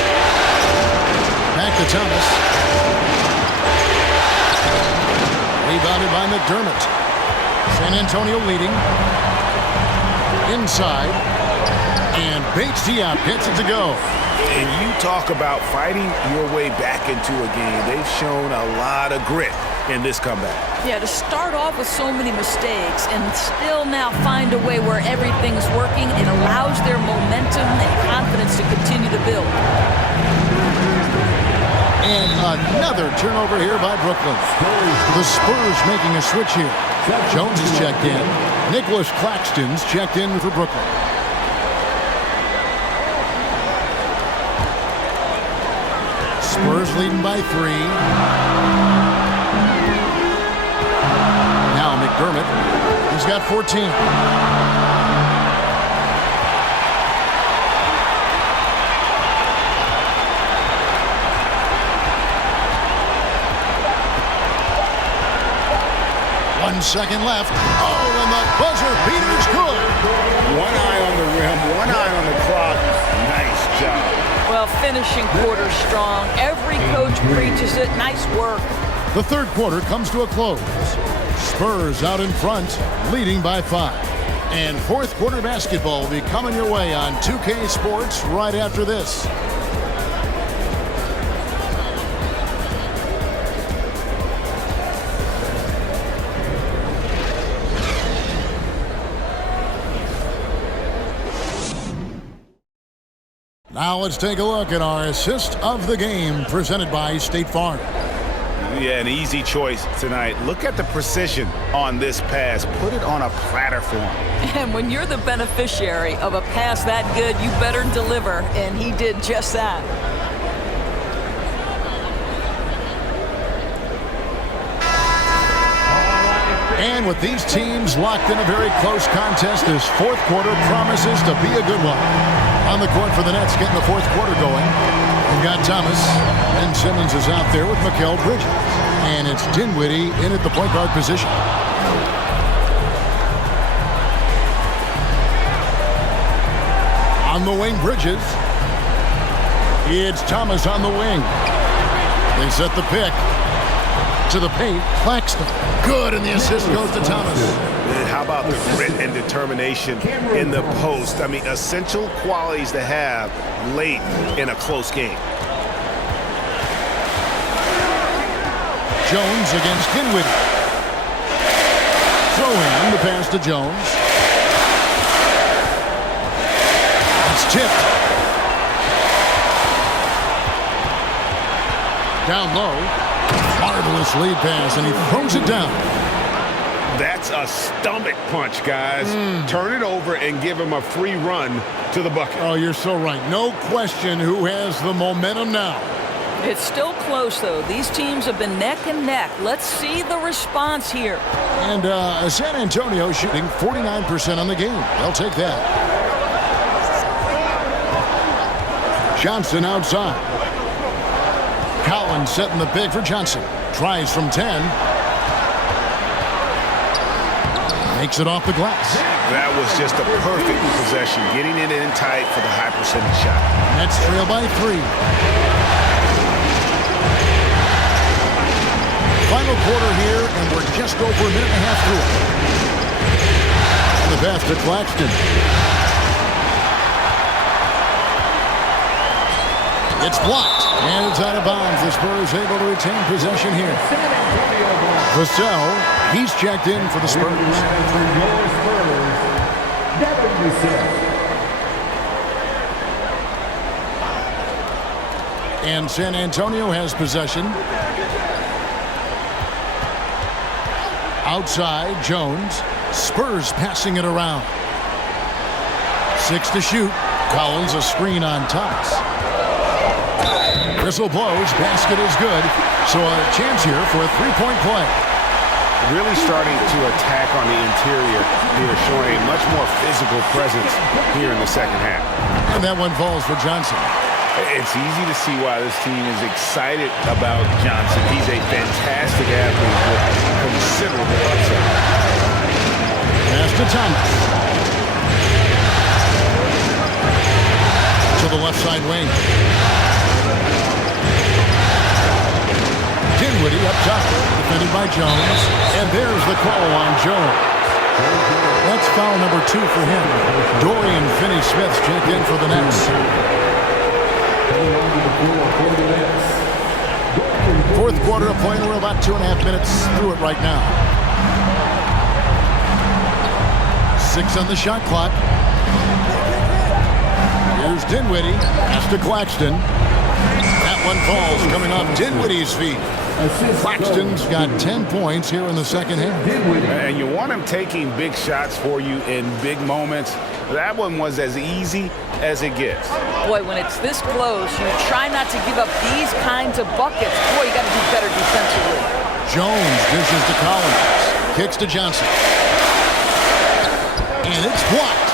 Back to Thomas. Rebounded by McDermott. San Antonio leading. Inside. And Bates Diop gets it to go. And you talk about fighting your way back into a game. They've shown a lot of grit in this comeback. Yeah, to start off with so many mistakes and still now find a way where everything's working, it allows their momentum and confidence to continue to build. And another turnover here by Brooklyn. The Spurs making a switch here. Jones is checked in. Nicholas Claxton's checked in for Brooklyn. Spurs leading by 3. Now McDermott. He's got 14. One second left. Oh, and the buzzer beater's good. One eye on the rim, one eye on the clock. Nice job. Well, finishing quarter strong. Every coach preaches it. Nice work. The third quarter comes to a close. Spurs out in front, leading by 5. And fourth quarter basketball will be coming your way on 2K Sports right after this. Now let's take a look at our assist of the game presented by State Farm. Yeah, an easy choice tonight. Look at the precision on this pass. Put it on a platter for him. And when you're the beneficiary of a pass that good, you better deliver, and he did just that. And with these teams locked in a very close contest, this fourth quarter promises to be a good one. On the court for the Nets, getting the fourth quarter going. We've got Thomas, and Simmons is out there with Mikal Bridges. And it's Dinwiddie in at the point guard position. On the wing, Bridges. It's Thomas on the wing. They set the pick. To the paint, Claxton. Good, and the assist goes to Thomas. And how about the grit and determination in the post? I mean, essential qualities to have late in a close game. Jones against Dinwiddie. Throw-in, the pass to Jones. It's tipped. Down low. Marvelous lead pass, and he throws it down. That's a stomach punch, guys. Turn it over and give him a free run to the bucket. Oh, you're so right. No question who has the momentum now. It's still close, though. These teams have been neck and neck. Let's see the response here. And San Antonio shooting 49% on the game. They'll take that. Johnson outside. Collins setting the pick for Johnson. Tries from 10. Makes it off the glass. That was just a perfect possession, getting it in tight for the high percentage shot. Nets trail by 3. Final quarter here, and we're just over a minute and a half through it. And the pass to Claxton. It's blocked, and it's out of bounds. The Spurs able to retain possession here. Vassell, he's checked in for the Spurs. And San Antonio has possession. Outside, Jones. Spurs passing it around. 6 to shoot. Collins a screen on Thomas. Whistle blows. Basket is good. So a chance here for a three-point play. Really starting to attack on the interior here, showing a much more physical presence here in the second half. And that one falls for Johnson. It's easy to see why this team is excited about Johnson. He's a fantastic athlete with considerable upside. Pass to Thomas. To the left side wing. Dinwiddie up top, defended by Jones. And there's the call on Jones. That's foul number 2 for him. Dorian Finney-Smith checked in for the Nets. Fourth quarter of play, we're about 2.5 minutes through it right now. 6 on the shot clock. Here's Dinwiddie. Pass to Claxton. That one falls coming off Dinwiddie's feet. Claxton's got 10 points here in the second half. And you want him taking big shots for you in big moments. That one was as easy as it gets. Boy, when it's this close, you try not to give up these kinds of buckets. Boy, you got to do better defensively. Jones dishes to Collins. Kicks to Johnson. And it's blocked.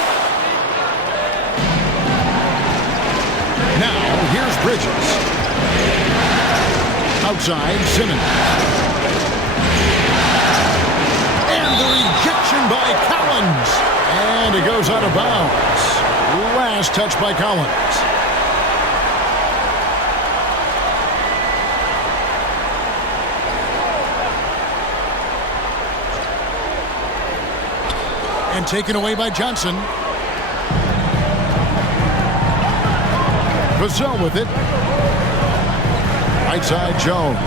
Now, here's Bridges. Outside, Simmons. And the rejection by Collins. And it goes out of bounds. Last touch by Collins. And taken away by Johnson. Vassell with it. Right side, Jones.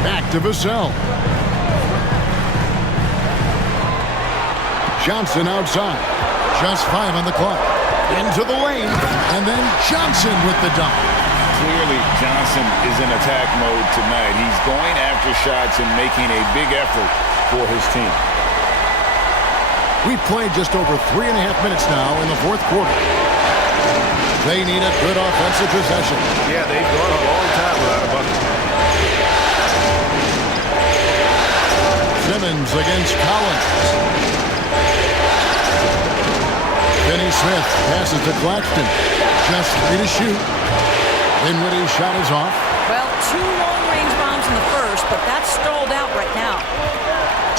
Back to Vassell. Johnson outside. Just 5 on the clock. Into the lane. And then Johnson with the dunk. Clearly, Johnson is in attack mode tonight. He's going after shots and making a big effort for his team. We've played just over 3.5 minutes now in the fourth quarter. They need a good offensive possession. Yeah, they've gone a long time without a bucket. Simmons against Collins. Finney-Smith passes to Claxton. Just 3 to shoot. Dinwiddie's shot is off. Well, 2 long-range bombs in the first, but that's stalled out right now.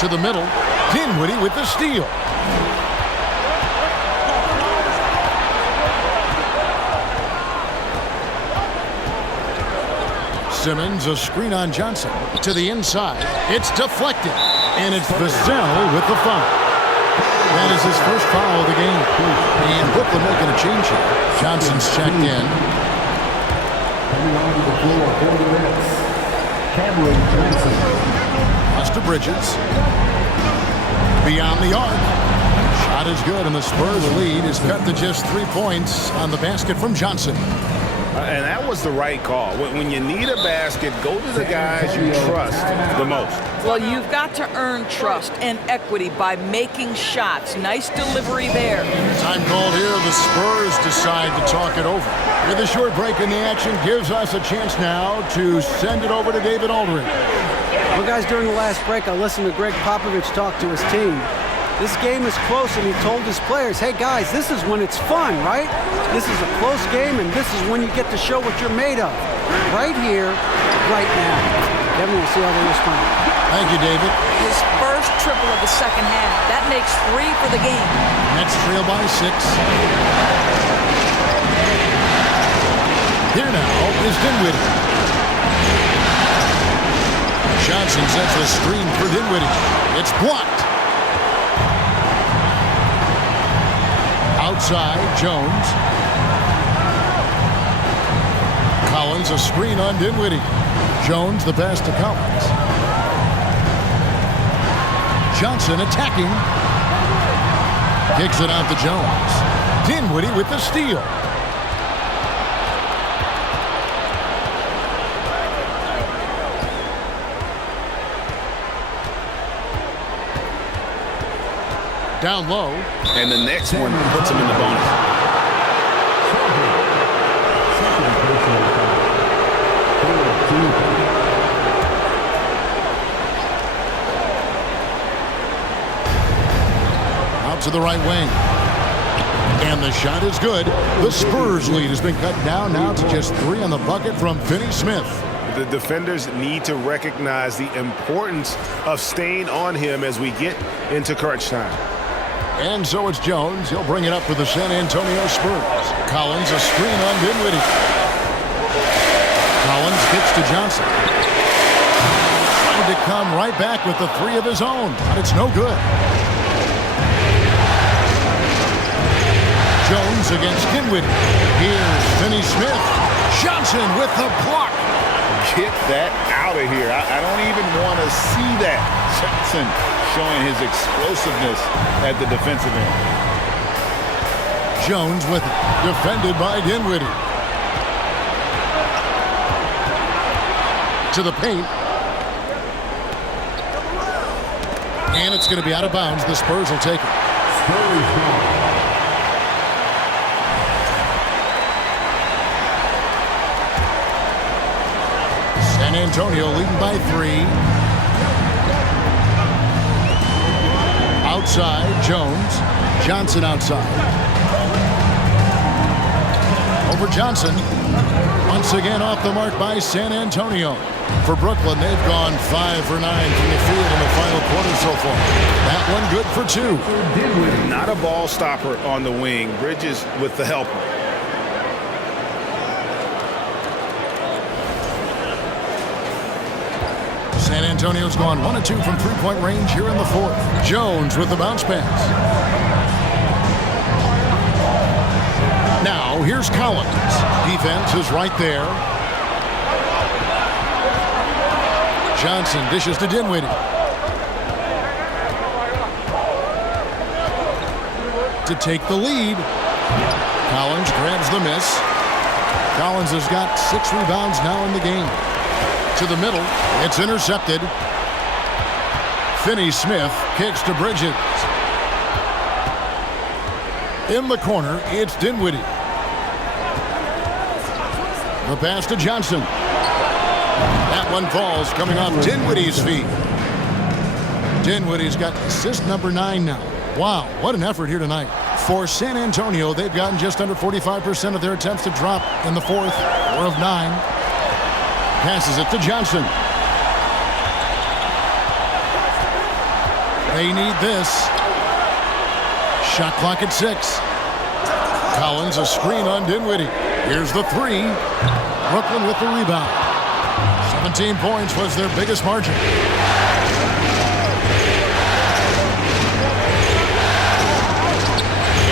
To the middle. Dinwiddie with the steal. Simmons, a screen on Johnson. To the inside. It's deflected. And it's Vassell with the foul. That is his first foul of the game. And Brooklyn making a change here. Johnson's checked in. Coming onto the floor for the Nets, Cameron Johnson. Pass to Bridges. Beyond the arc. Shot is good, and the Spurs lead is cut to just 3 points on the basket from Johnson. And that was the right call. When you need a basket, go to the guys you trust the most. Well, you've got to earn trust and equity by making shots. Nice delivery there. Time called here. The Spurs decide to talk it over. With a short break in the action, gives us a chance now to send it over to David Aldridge. Well, guys, during the last break, I listened to Greg Popovich talk to his team. This game is close, and he told his players, hey, guys, this is when it's fun, right? This is a close game, and this is when you get to show what you're made of. Right here, right now. Kevin, we'll see how they respond. Thank you, David. His first triple of the second half. That makes 3 for the game. Nets trail by 6. Here now is Dinwiddie. Johnson sets the screen for Dinwiddie. It's blocked. Outside, Jones. Collins, a screen on Dinwiddie. Jones, the pass to Collins. Johnson attacking. Kicks it out to Jones. Dinwiddie with the steal. Down low. And the next one puts him in the bonus. Out to the right wing. And the shot is good. The Spurs lead has been cut down now to just 3 on the bucket from Finney Smith. The defenders need to recognize the importance of staying on him as we get into crunch time. And so it's Jones. He'll bring it up for the San Antonio Spurs. Collins, a screen on Dinwiddie. Collins kicks to Johnson. Trying to come right back with the 3 of his own, but it's no good. Jones against Dinwiddie. Here's Finney Smith. Johnson with the block. Get that out of here. I don't even want to see that. Johnson showing his explosiveness at the defensive end. Jones with it. Defended by Dinwiddie. To the paint. And it's going to be out of bounds. The Spurs will take it. Spurs ball. San Antonio leading by 3. Outside, Jones. Johnson outside. Over Johnson. Once again off the mark by San Antonio. For Brooklyn, they've gone 5 for 9 from the field in the final quarter so far. That one good for 2. Not a ball stopper on the wing. Bridges with the helper. San Antonio's gone 1 of 2 from 3-point range here in the 4th. Jones with the bounce pass. Now here's Collins. Defense is right there. Johnson dishes to Dinwiddie. To take the lead. Collins grabs the miss. Collins has got 6 rebounds now in the game. To the middle. It's intercepted. Finney Smith kicks to Bridges. In the corner, it's Dinwiddie. The pass to Johnson. That one falls coming off Dinwiddie's feet. Dinwiddie's got assist number 9 now. Wow, what an effort here tonight. For San Antonio, they've gotten just under 45% of their attempts to drop in the 4th. 4 of 9. Passes it to Johnson. They need this. Shot clock at 6. Collins a screen on Dinwiddie. Here's the 3. Brooklyn with the rebound. 17 points was their biggest margin.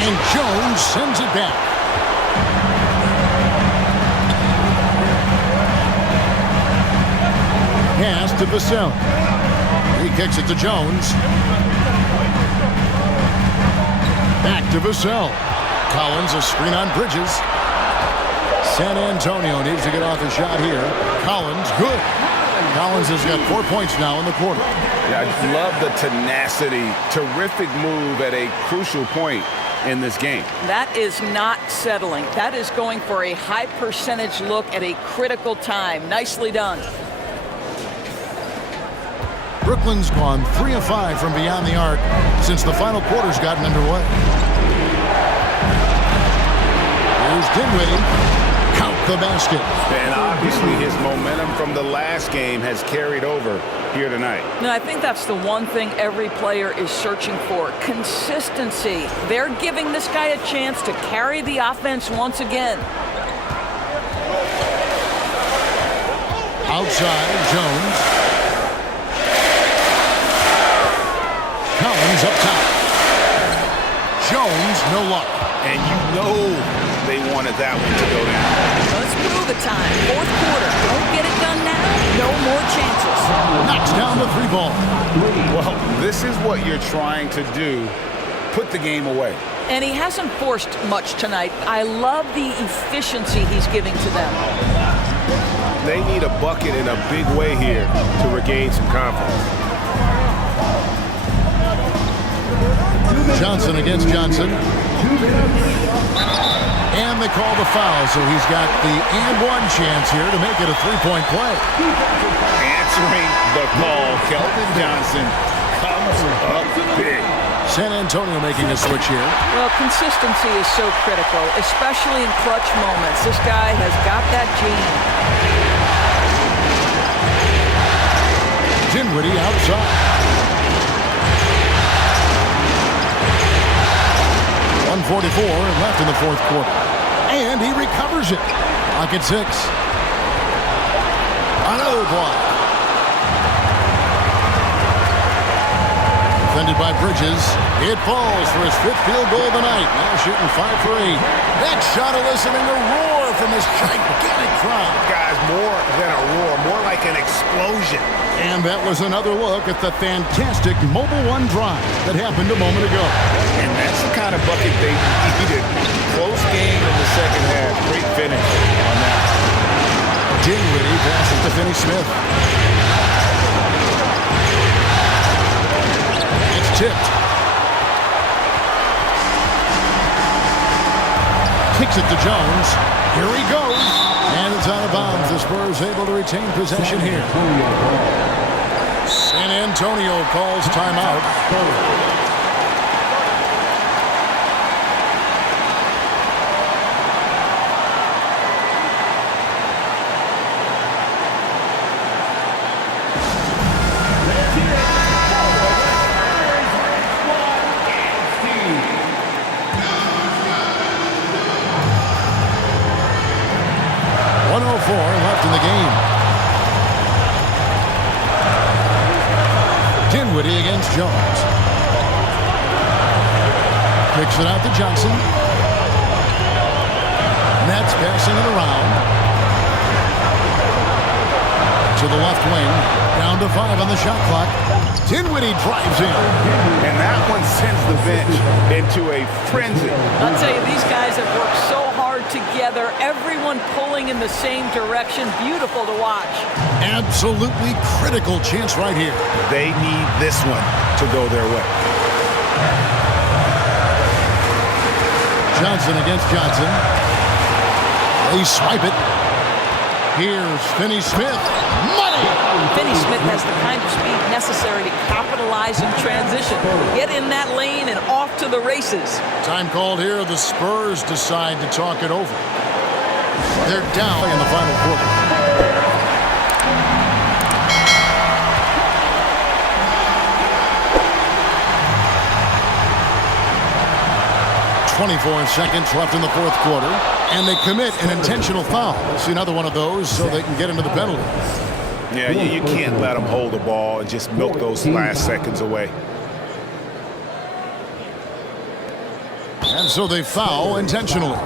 And Jones sends it back. Pass to Vassell. He kicks it to Jones. Back to Vassell. Collins, a screen on Bridges. San Antonio needs to get off a shot here. Collins, good. Collins has got 4 points now in the quarter. Yeah, I love the tenacity. Terrific move at a crucial point in this game. That is not settling. That is going for a high percentage look at a critical time. Nicely done. Brooklyn's gone 3 of 5 from beyond the arc since the final quarter's gotten underway. Here's Dinwiddie. Count the basket. And obviously his momentum from the last game has carried over here tonight. No, I think that's the one thing every player is searching for. Consistency. They're giving this guy a chance to carry the offense once again. Outside, Jones. Collins up top. Jones, no luck. And you know they wanted that one to go down. Let's prove the time. Fourth quarter. Don't get it done now. No more chances. Knocks down the 3 ball. Well, this is what you're trying to do. Put the game away. And he hasn't forced much tonight. I love the efficiency he's giving to them. They need a bucket in a big way here to regain some confidence. Johnson against Johnson. And they call the foul, so he's got the and-one chance here to make it a 3-point play. Answering the call, Keldon Johnson comes up big. San Antonio making a switch here. Well, consistency is so critical, especially in clutch moments. This guy has got that gene. Dinwiddie outside. 1:44 left in the fourth quarter. And he recovers it. Lock at 6. Another block. Defended by Bridges. It falls for his 5th field goal of the night. Now shooting 5 for 8. That shot eliciting a roar from this gigantic crowd. Guys, more than a roar, more like an explosion. And that was another look at the fantastic Mobile One drive that happened a moment ago. And that's the kind of bucket they needed. Close game in the second half. Great finish on that. Dinwiddie passes to Finney-Smith. It's tipped. Kicks it to Jones. Here he goes. And it's out of bounds. The Spurs able to retain possession here. San Antonio calls timeout. Left in the game. Dinwiddie against Jones. Kicks it out to Johnson. Nets passing it around. To the left wing. Down to 5 on the shot clock. Dinwiddie drives in. And that one sends the bench into a frenzy. I'll tell you, these guys have worked so hard together. Everyone pulling in the same direction. Beautiful to watch. Absolutely critical chance right here. They need this one to go their way. Johnson against Johnson. They swipe it. Here's Finney-Smith. Money! Finney-Smith has the kind of speed necessary to capitalize in transition. Get in that lane and off to the races. Time called here. The Spurs decide to talk it over. They're down in the final quarter. .24 seconds left in the fourth quarter, and they commit an intentional foul. We'll see another one of those so they can get into the penalty. Yeah, you can't let them hold the ball and just milk those last seconds away. And so they foul intentionally.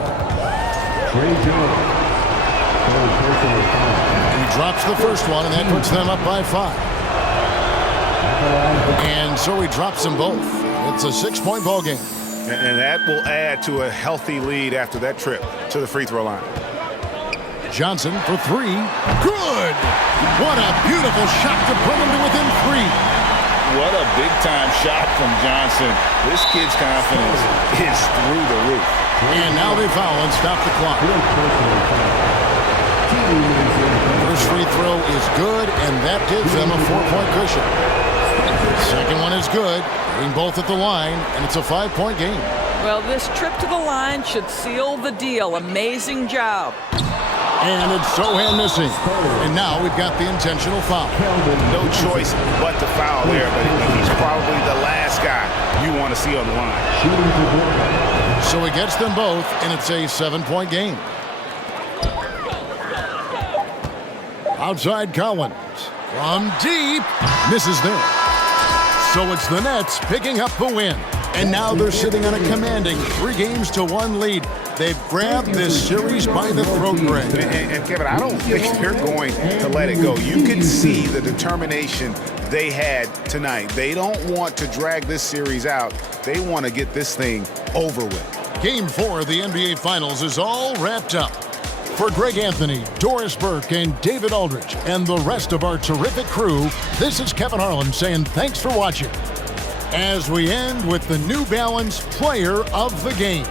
He drops the first one, and that puts them up by 5. And so he drops them both. It's a 6-point ball game. And that will add to a healthy lead after that trip to the free throw line. Johnson for 3. Good! What a beautiful shot to bring him to within 3. What a big-time shot from Johnson. This kid's confidence is through the roof. And now they foul and stop the clock. First free throw is good, and that gives them a 4-point cushion. Second one is good, getting both at the line, and it's a 5-point game. Well, this trip to the line should seal the deal. Amazing job. And it's Sohan missing. And now we've got the intentional foul. No choice but to foul there, but he's probably the last guy you want to see on the line. So he gets them both, and it's a 7-point game. Outside Collins. From deep. Misses there. So it's the Nets picking up the win. And now they're sitting on a commanding 3-1 lead. They've grabbed this series by the throat, Greg. And Kevin, I don't think they're going to let it go. You can see the determination they had tonight. They don't want to drag this series out. They want to get this thing over with. Game 4 of the NBA Finals is all wrapped up. For Greg Anthony, Doris Burke, and David Aldridge, and the rest of our terrific crew, this is Kevin Harlan saying thanks for watching. As we end with the New Balance Player of the Game.